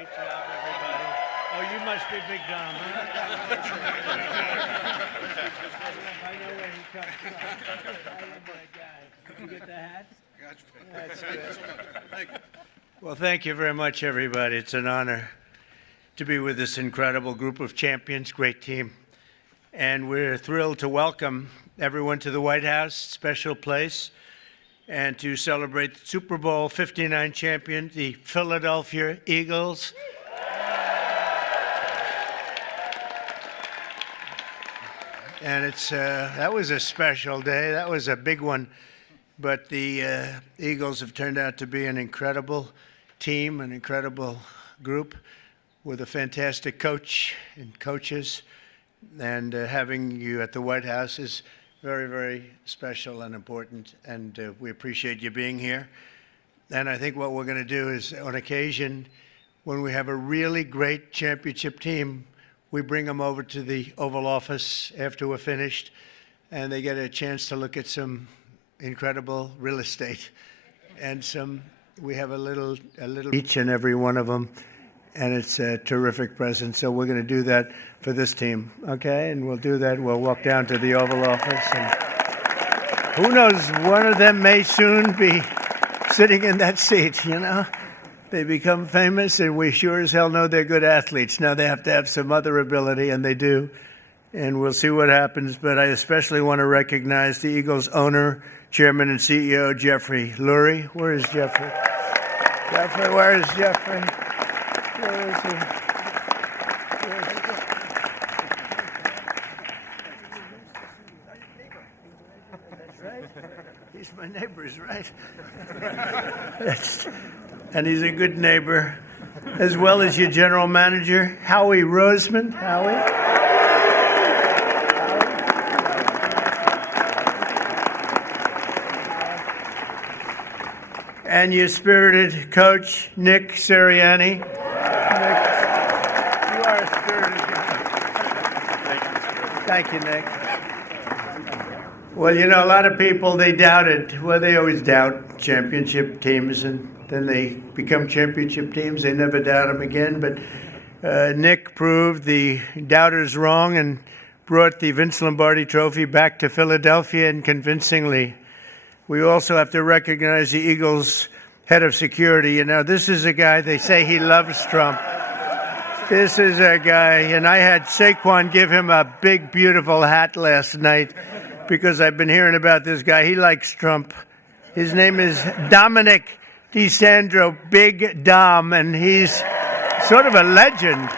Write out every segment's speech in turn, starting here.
Great job, everybody. Oh, you must be Big Dom, huh? I know where he comes from. I love that guy. Did you get the hat? That's good. Thank you. Well, thank you very much, everybody. It's an honor to be with this incredible group of champions, great team. And we're thrilled to welcome everyone to the White House, special place, and to celebrate the Super Bowl 59 champion, the Philadelphia Eagles. And that was a special day. That was a big one. But the Eagles have turned out to be an incredible team, an incredible group with a fantastic coach and coaches. And having you at the White House is very, very special and important. And we appreciate you being here. And I think what we're going to do is, on occasion, when we have a really great championship team, we bring them over to the Oval Office after we're finished, and they get a chance to look at some incredible real estate. And we have a little each and every one of them, and it's a terrific present. So we're going to do that for this team, okay? And we'll do that. We'll walk down to the Oval Office, and who knows, one of them may soon be sitting in that seat, you know? They become famous, and we sure as hell know they're good athletes. Now they have to have some other ability, and they do. And we'll see what happens. But I especially want to recognize the Eagles owner, chairman, and CEO, Jeffrey Lurie. Where is Jeffrey? Jeffrey, where is Jeffrey? Where is he? That's right. He's my neighbor, right? And he's a good neighbor, as well as your general manager, Howie Roseman. Howie? And your spirited coach, Nick Sirianni. Nick, you are a spirited coach. Thank you, Nick. Well, you know, a lot of people, they doubted. Well, they always doubt championship teams, and then they become championship teams. They never doubt them again. But Nick proved the doubters wrong and brought the Vince Lombardi Trophy back to Philadelphia, and convincingly. We also have to recognize the Eagles' head of security. You know, this is a guy, they say he loves Trump. This is a guy, and I had Saquon give him a big, beautiful hat last night because I've been hearing about this guy. He likes Trump. His name is Dominic DeSandro, Big Dom, and he's sort of a legend.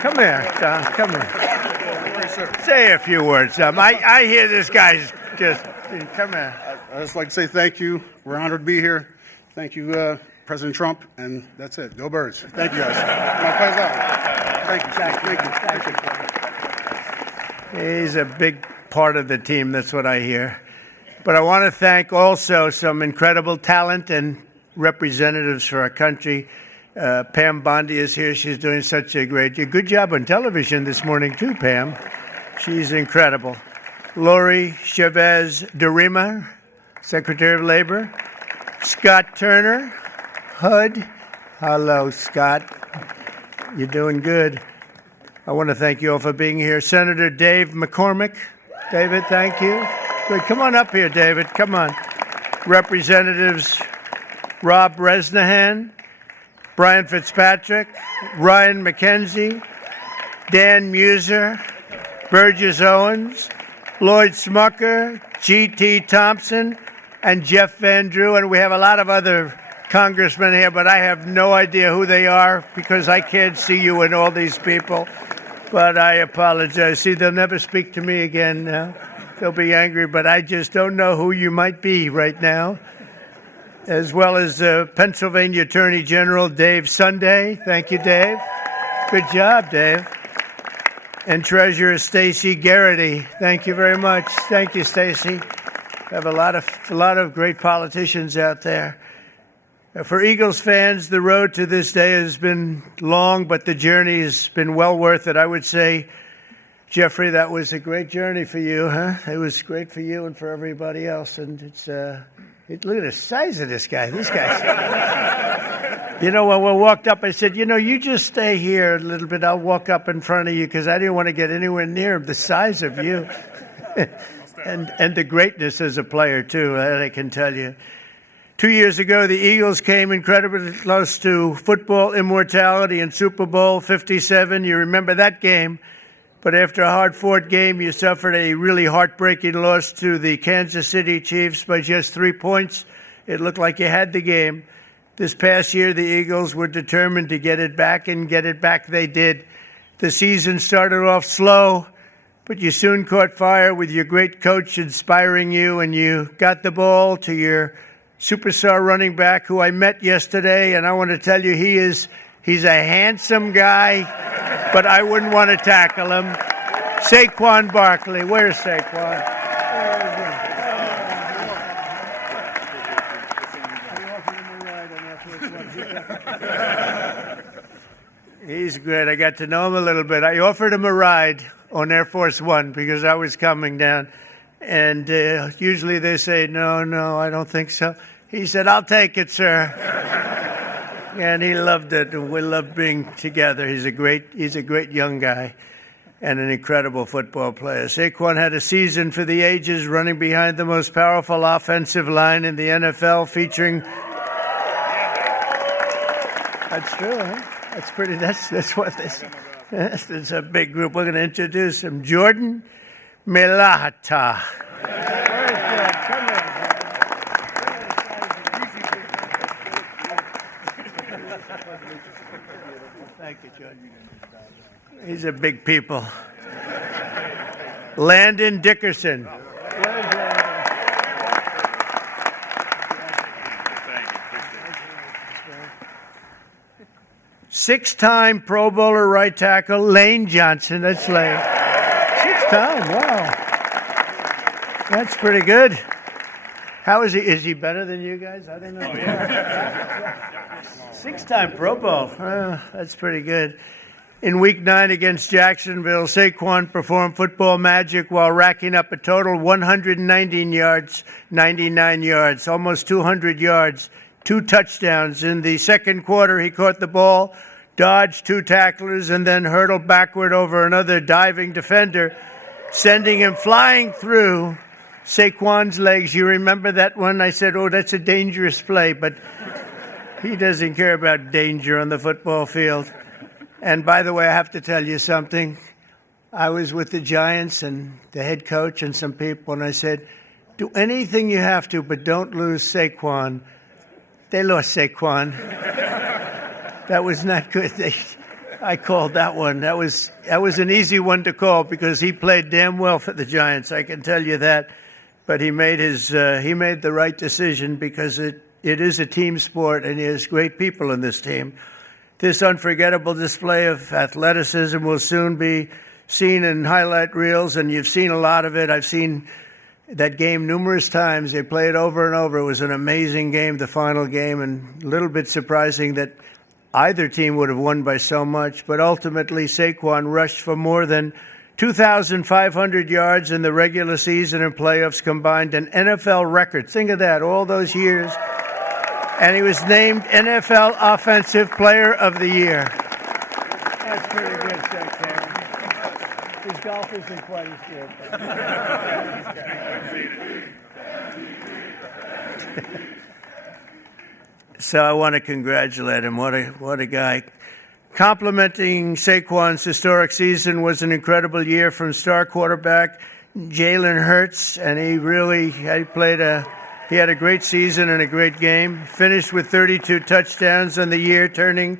Come here, Dom, come here. Say a few words, Dom. I hear this guy's just, come here. I'd just like to say thank you. We're honored to be here. Thank you, President Trump, and that's it. Go Birds. Thank you, guys. My pleasure. Thank you. He's a big part of the team. That's what I hear. But I want to thank also some incredible talent and representatives for our country. Pam Bondi is here. She's doing such a good job on television this morning, too, Pam. She's incredible. Lori Chavez DeRima, Secretary of Labor. Scott Turner, HUD. Hello, Scott. You're doing good. I want to thank you all for being here. Senator Dave McCormick. David, thank you. Good. Come on up here, David. Come on. Representatives Rob Bresnahan, Brian Fitzpatrick, Ryan McKenzie, Dan Muser, Burgess Owens, Lloyd Smucker, G.T. Thompson, and Jeff Van Drew. And we have a lot of other congressmen here, but I have no idea who they are because I can't see you and all these people. But I apologize. See, they'll never speak to me again now. They'll be angry, but I just don't know who you might be right now. As well as Pennsylvania Attorney General Dave Sunday. Thank you, Dave. Good job, Dave. And Treasurer Stacey Garrity. Thank you very much. Thank you, Stacey. We have a lot of great politicians out there. For Eagles fans, the road to this day has been long, but the journey has been well worth it. I would say, Jeffrey, that was a great journey for you, huh? It was great for you and for everybody else. And look at the size of this guy. This guy's You know, when we walked up, I said, you just stay here a little bit. I'll walk up in front of you because I didn't want to get anywhere near the size of you. and the greatness as a player, too, that I can tell you. 2 years ago, the Eagles came incredibly close to football immortality in Super Bowl 57. You remember that game. But after a hard-fought game, you suffered a really heartbreaking loss to the Kansas City Chiefs by just 3 points. It looked like you had the game. This past year, the Eagles were determined to get it back, and get it back they did. The season started off slow, but you soon caught fire with your great coach inspiring you, and you got the ball to your superstar running back, who I met yesterday, and I want to tell you he's a handsome guy, but I wouldn't want to tackle him. Saquon Barkley. Where's Saquon? He's great. I got to know him a little bit. I offered him a ride on Air Force One because I was coming down. And usually they say, no, I don't think so. He said, I'll take it, sir. And he loved it, and we loved being together. He's a great young guy and an incredible football player. Saquon had a season for the ages, running behind the most powerful offensive line in the NFL, featuring... That's true, huh? That's pretty. That's what this. It's a big group. We're going to introduce him. Jordan Mailata. Thank you, Jordan. These are big people. Landon Dickerson. Six-time Pro Bowler right tackle, Lane Johnson. That's Lane. 6-time, wow. That's pretty good. How is he? Is he better than you guys? I don't know. Oh, yeah. 6-time Pro Bowl. That's pretty good. In Week 9 against Jacksonville, Saquon performed football magic while racking up a total 119 yards, 99 yards, almost 200 yards. 2 touchdowns. In the second quarter, he caught the ball, dodged 2 tacklers, and then hurtled backward over another diving defender, sending him flying through Saquon's legs. You remember that one? I said, that's a dangerous play, but he doesn't care about danger on the football field. And by the way, I have to tell you something. I was with the Giants and the head coach and some people, and I said, do anything you have to, but don't lose Saquon. They lost Saquon. That was not good. I called that one. That was an easy one to call because he played damn well for the Giants. I can tell you that. But he made the right decision because it is a team sport and there's great people in this team. This unforgettable display of athleticism will soon be seen in highlight reels, and you've seen a lot of it. I've seen that game numerous times. They played over and over. It was an amazing game, the final game, and a little bit surprising that either team would have won by so much. But ultimately, Saquon rushed for more than 2,500 yards in the regular season and playoffs combined, an NFL record. Think of that, all those years. And he was named NFL Offensive Player of the Year. That's pretty good, Saquon. His golf isn't quite as good. So I want to congratulate him. What a guy. Complimenting Saquon's historic season was an incredible year from star quarterback Jalen Hurts, and he had a great season and a great game. Finished with 32 touchdowns on the year, turning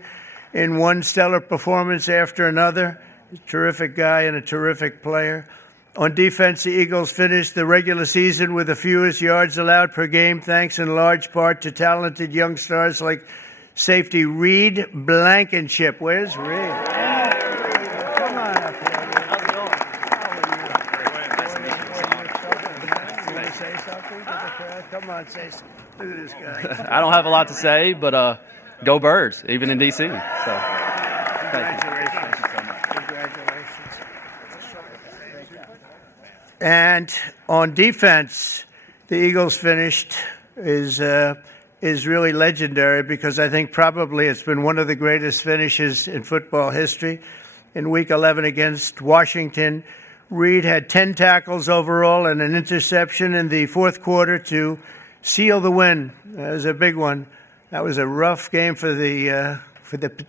in one stellar performance after another. A terrific guy and a terrific player. On defense, the Eagles finished the regular season with the fewest yards allowed per game, thanks in large part to talented young stars like safety Reed Blankenship. Where's Reed? Come on up here. You want to say something to the crowd? Come on, say something. Look at this guy. I don't have a lot to say, but go Birds, even in D.C. So, Congratulations. And on defense, the Eagles finished is really legendary because I think probably it's been one of the greatest finishes in football history. In Week 11 against Washington, Reed had 10 tackles overall and an interception in the fourth quarter to seal the win. That was a big one. That was a rough game for the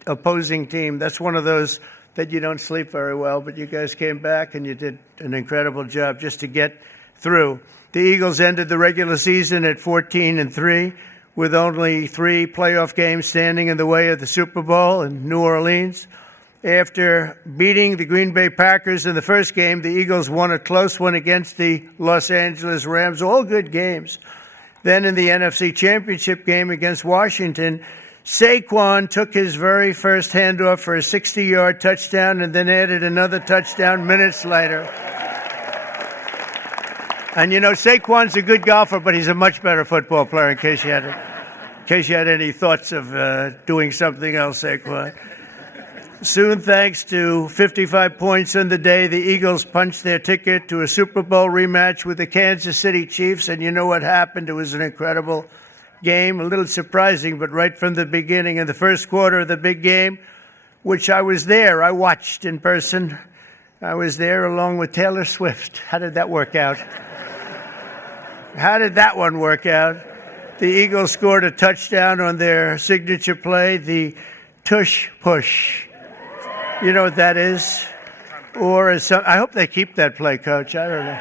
opposing team. That's one of those that you don't sleep very well, but you guys came back and you did an incredible job just to get through. The Eagles ended the regular season at 14-3 with only 3 playoff games standing in the way of the Super Bowl in New Orleans. After beating the Green Bay Packers in the first game, the Eagles won a close one against the Los Angeles Rams, all good games. Then in the NFC Championship game against Washington, Saquon took his very first handoff for a 60-yard touchdown and then added another touchdown minutes later. And, Saquon's a good golfer, but he's a much better football player, in case you had any thoughts of doing something else, Saquon. Soon, thanks to 55 points in the day, the Eagles punched their ticket to a Super Bowl rematch with the Kansas City Chiefs, and you know what happened? It was an incredible game, a little surprising, but right from the beginning, in the first quarter of the big game, which I was there, I watched in person. I was there along with Taylor Swift. How did that work out? How did that one work out? The Eagles scored a touchdown on their signature play, the tush push. You know what that is? Or I hope they keep that play, Coach. I don't know.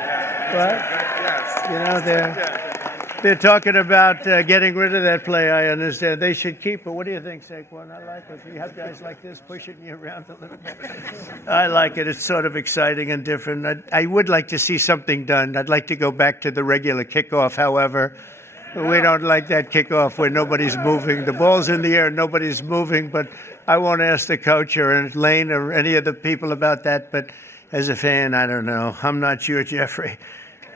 What? They're talking about getting rid of that play, I understand. They should keep it. What do you think, Saquon? I like it. You have guys like this pushing you around a little bit. I like it. It's sort of exciting and different. I would like to see something done. I'd like to go back to the regular kickoff, however. We don't like that kickoff where nobody's moving. The ball's in the air, nobody's moving, but I won't ask the coach or Lane or any of the people about that, but as a fan, I don't know. I'm not sure, Jeffrey.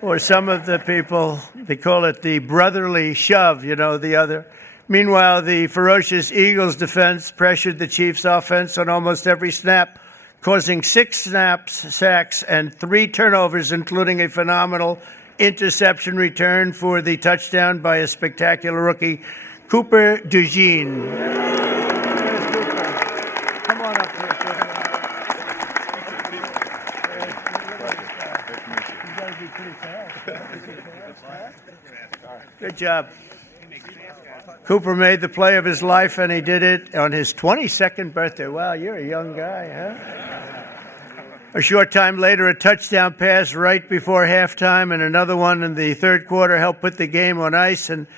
Or some of the people, they call it the brotherly shove, the other. Meanwhile, the ferocious Eagles defense pressured the Chiefs offense on almost every snap, causing 6 sacks, and 3 turnovers, including a phenomenal interception return for the touchdown by a spectacular rookie, Cooper DeJean. Come on up here, Cooper. You got to be pretty fast. Good job. Cooper made the play of his life, and he did it on his 22nd birthday. Wow, you're a young guy, huh? A short time later, a touchdown pass right before halftime and another one in the third quarter helped put the game on ice. And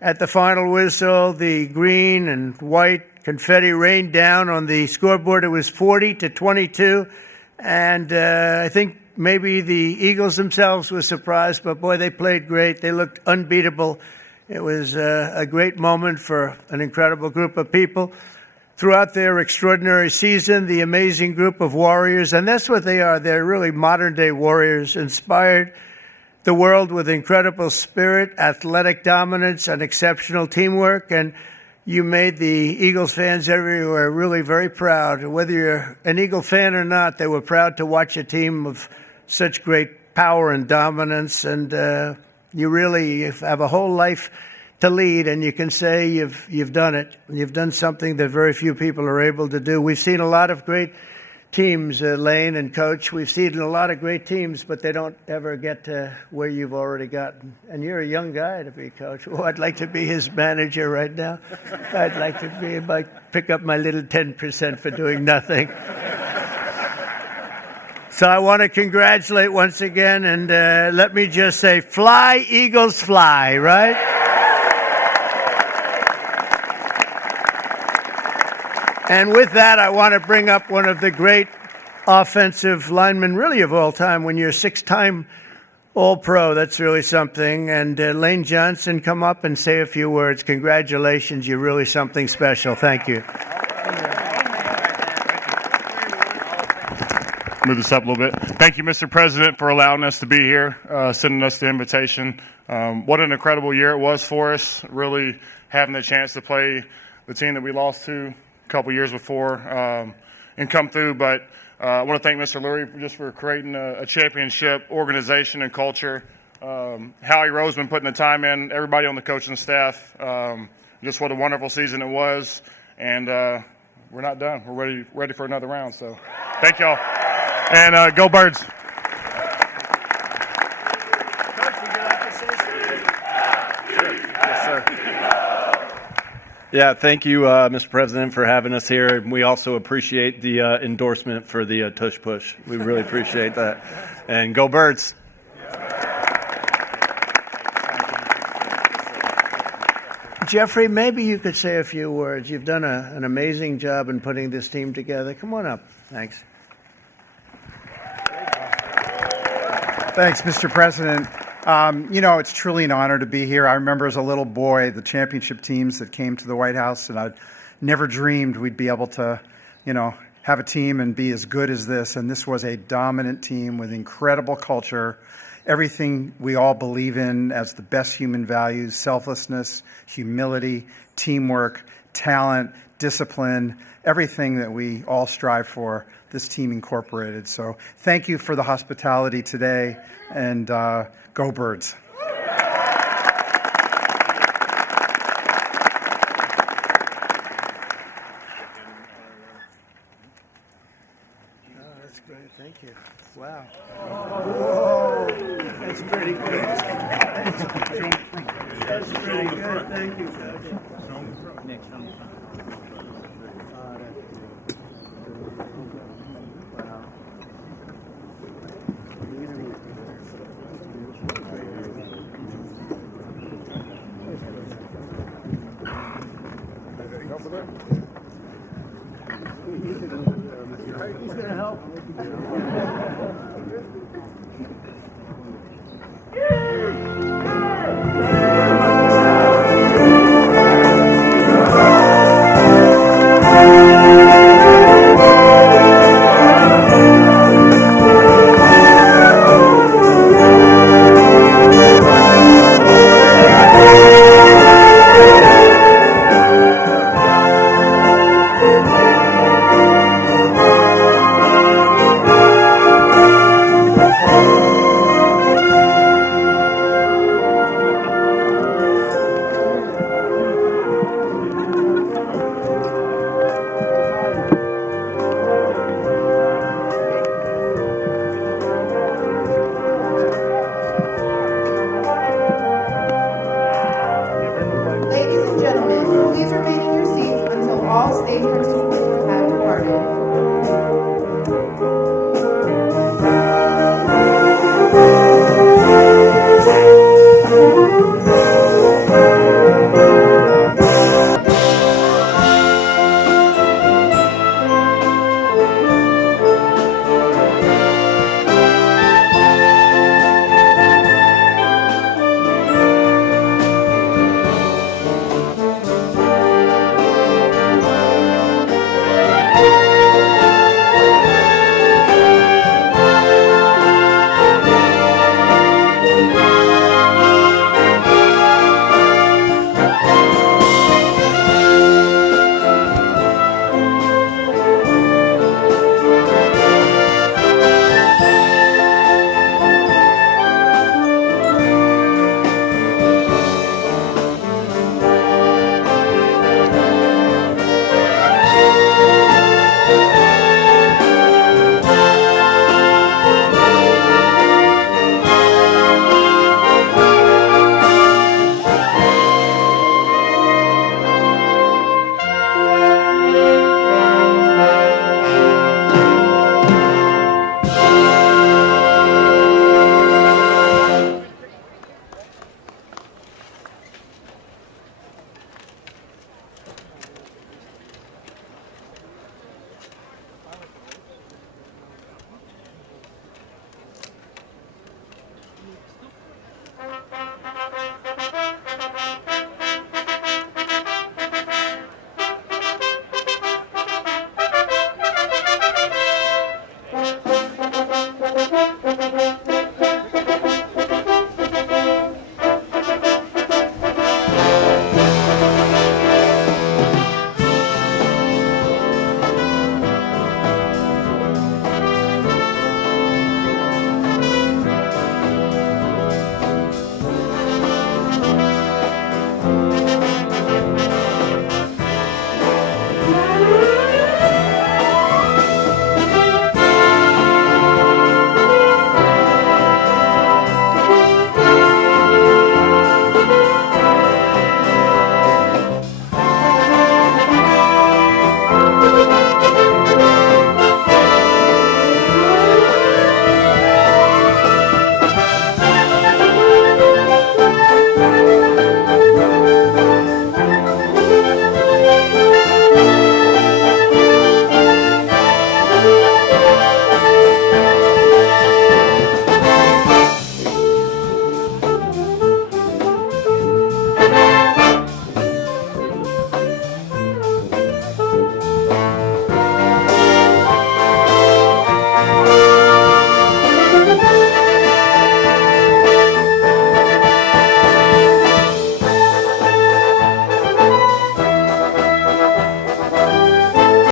at the final whistle, the green and white confetti rained down on the scoreboard. It was 40-22. And I think maybe the Eagles themselves were surprised, but boy, they played great. They looked unbeatable. It was a great moment for an incredible group of people. Throughout their extraordinary season, the amazing group of warriors, and that's what they are, they're really modern-day warriors, inspired the world with incredible spirit, athletic dominance, and exceptional teamwork, and you made the Eagles fans everywhere really very proud. Whether you're an Eagle fan or not, they were proud to watch a team of such great power and dominance, and you really have a whole life to lead, and you can say you've done it. You've done something that very few people are able to do. We've seen a lot of great teams, Lane and Coach. We've seen a lot of great teams, but they don't ever get to where you've already gotten. And you're a young guy to be Coach. Oh, I'd like to be his manager right now. I'd like to pick up my little 10% for doing nothing. So I want to congratulate once again, and let me just say, fly, Eagles, fly, right? And with that, I want to bring up one of the great offensive linemen, really of all time. When you're a 6-time All-Pro, that's really something. And Lane Johnson, come up and say a few words. Congratulations, you're really something special. Thank you. Move this up a little bit. Thank you, Mr. President, for allowing us to be here, sending us the invitation. What an incredible year it was for us, really having the chance to play the team that we lost to a couple years before and come through. But I want to thank Mr. Lurie just for creating a championship organization and culture Howie Roseman putting the time in, everybody on the coaching staff. Just what a wonderful season it was. And we're not done. We're ready for another round. So thank y'all. And go Birds. Yes, sir. Yeah, thank you, Mr. President, for having us here. We also appreciate the endorsement for the tush push. We really appreciate that. And go Birds. Jeffrey, maybe you could say a few words. You've done an amazing job in putting this team together. Come on up. Thanks. Thanks, Mr. President. It's truly an honor to be here. I remember as a little boy the championship teams that came to the White House, and I'd never dreamed we'd be able to, have a team and be as good as this. And this was a dominant team with incredible culture, everything we all believe in as the best human values: selflessness, humility, teamwork, talent, discipline, everything that we all strive for. This team incorporated. So thank you for the hospitality today, and go Birds. That's great. Thank you. Wow. Whoa. That's pretty good. That's pretty good. Thank you, Coach. Next on the front. He's going to help. Ladies and gentlemen, please remain in your seats until all stage participants have departed.